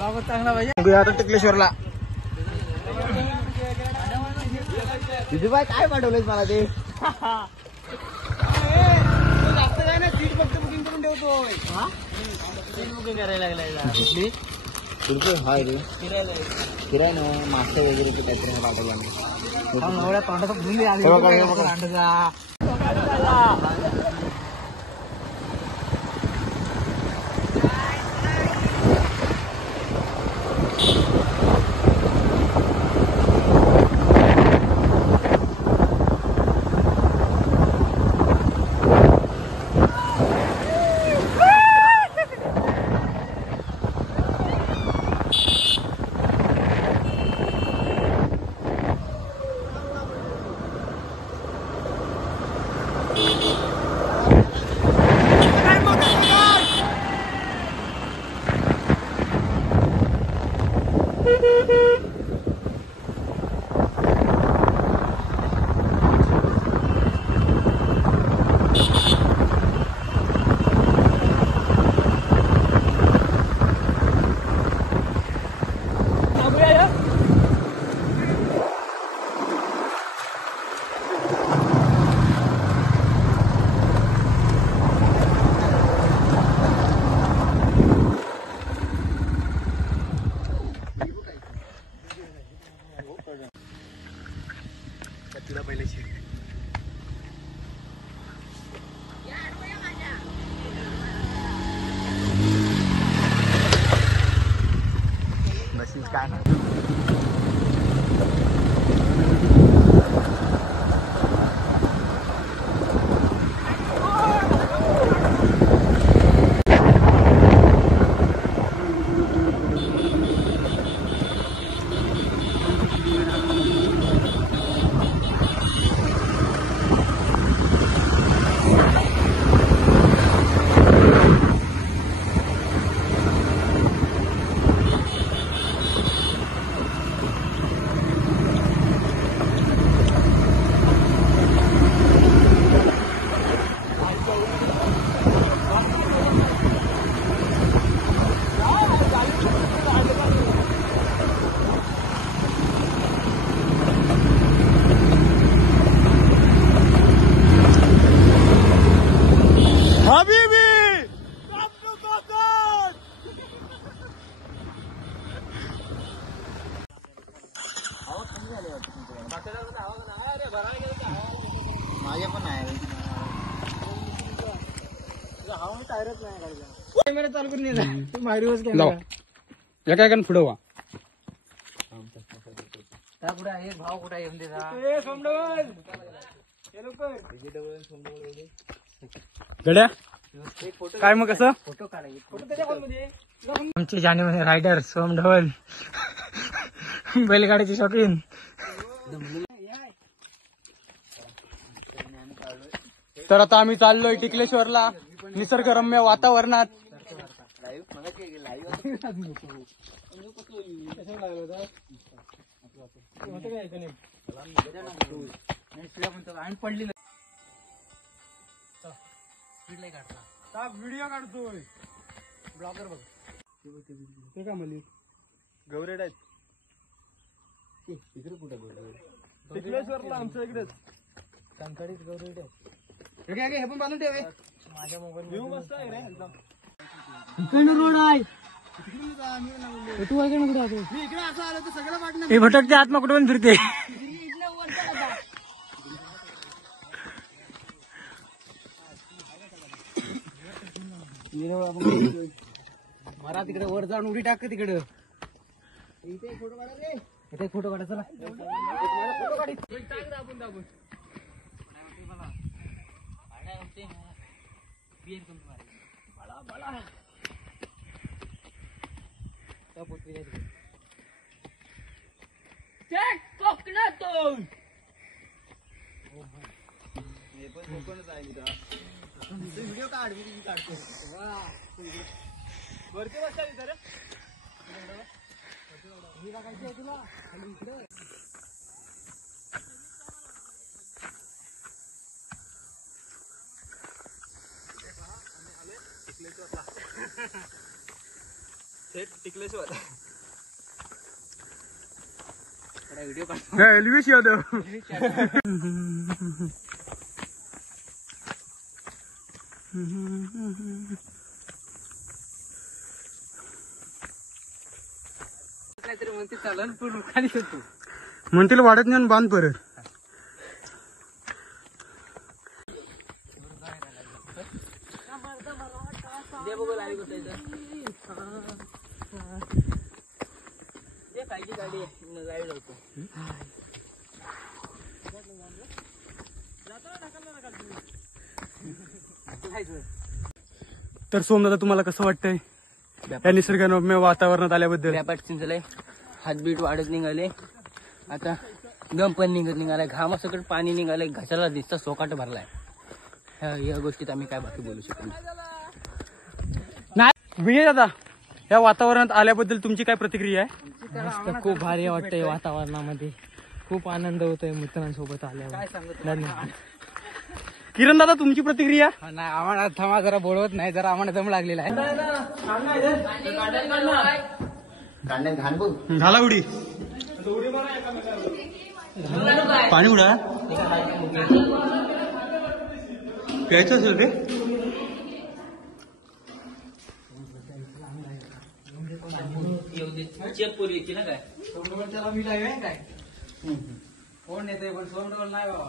चांगला पाहिजे आता टिकलेश्वरला. विजूभाई काय पाठवलंय मला ते जास्त काय ना सीट फक्त बुकिंग करून ठेवतोय. सीट बुकिंग करायला लागलाय हाय रे फिराय ना मासे वगैरे काहीतरी पाठवलं एवढ्या तोंडाचा भुली आली. काय ना माझ्या पण आहे टायरच नाही कॅमेरा चालू करून मायरीवरच कॅमेरा काय का पुढं वा पुढे आहे भाव कुठे येऊन गड्या काय मग कसं फोटो काढायचे आमचे जाणे रायडर सोम ढवल बैलगाडीचे शौकीन. तर आता आम्ही चाललोय टिकलेश्वरला निसर्गरम्य वातावरणात. पडली व्हिडिओ काढतोय ब्लॉगर बघ ते का मली गौरेड आहेत इकडे कुठे टिकलेश्वरला आमच्या इकडेच कंकाळीत गौरेड आहे. हे पण बांधून ठेवे माझ्या मोबाईल व्ह्यू मस्त आहे रे इकडनं रोड आहे तू आहे कुठे मी इकडे असं आलो तर सगळं वाटणं हे भटकते आत्मा कुठे पण फिरते. मारा तिकडे वर जाऊन उडी टाक तिकडे इथे फोटो काढा रे इथे फोटो काढा चला फोटो काढी दाबून दाबून कोकणातून हे पण कोकणच आहे मित्र व्हिडिओ काढ मी काढतो वरती बसता इथं रे तुला टिकलेश्वर व्हिडिओ एलवीश यादव काहीतरी म्हणते चालन पण खाली होतो म्हणतील वाढत नेऊन बांध परत. तर सोमदादा तुम्हाला कसं वाटतंय या निसर्गरम्य वातावरणात आल्याबद्दल? व्यापार चिंचलंय, हातबीट वाढत निघाले, आता दम पण निघालाय, घामासकट पाणी निघालंय, घशाला दिसता सोकाट भरलाय. या गोष्टीत आम्ही काय बाकी बोलू शकतो नाही. विजय दादा, या वातावरणात आल्याबद्दल तुमची काय प्रतिक्रिया आहे? मस्त, खूप भारी वाटतंय वातावरणामध्ये, खूप आनंद होतोय मित्रांसोबत आल्यावर. धन्यवाद. किरण दादा, तुमची प्रतिक्रिया? नाही, आम्हाला थांबा, जरा बोलवत नाही, जरा आम्हाला दम लागलेला आहे. झाला उडी, पाणी उडा प्यायचं असेल रे. ना काय कोण येते पण सोमडोल नाही बाबा.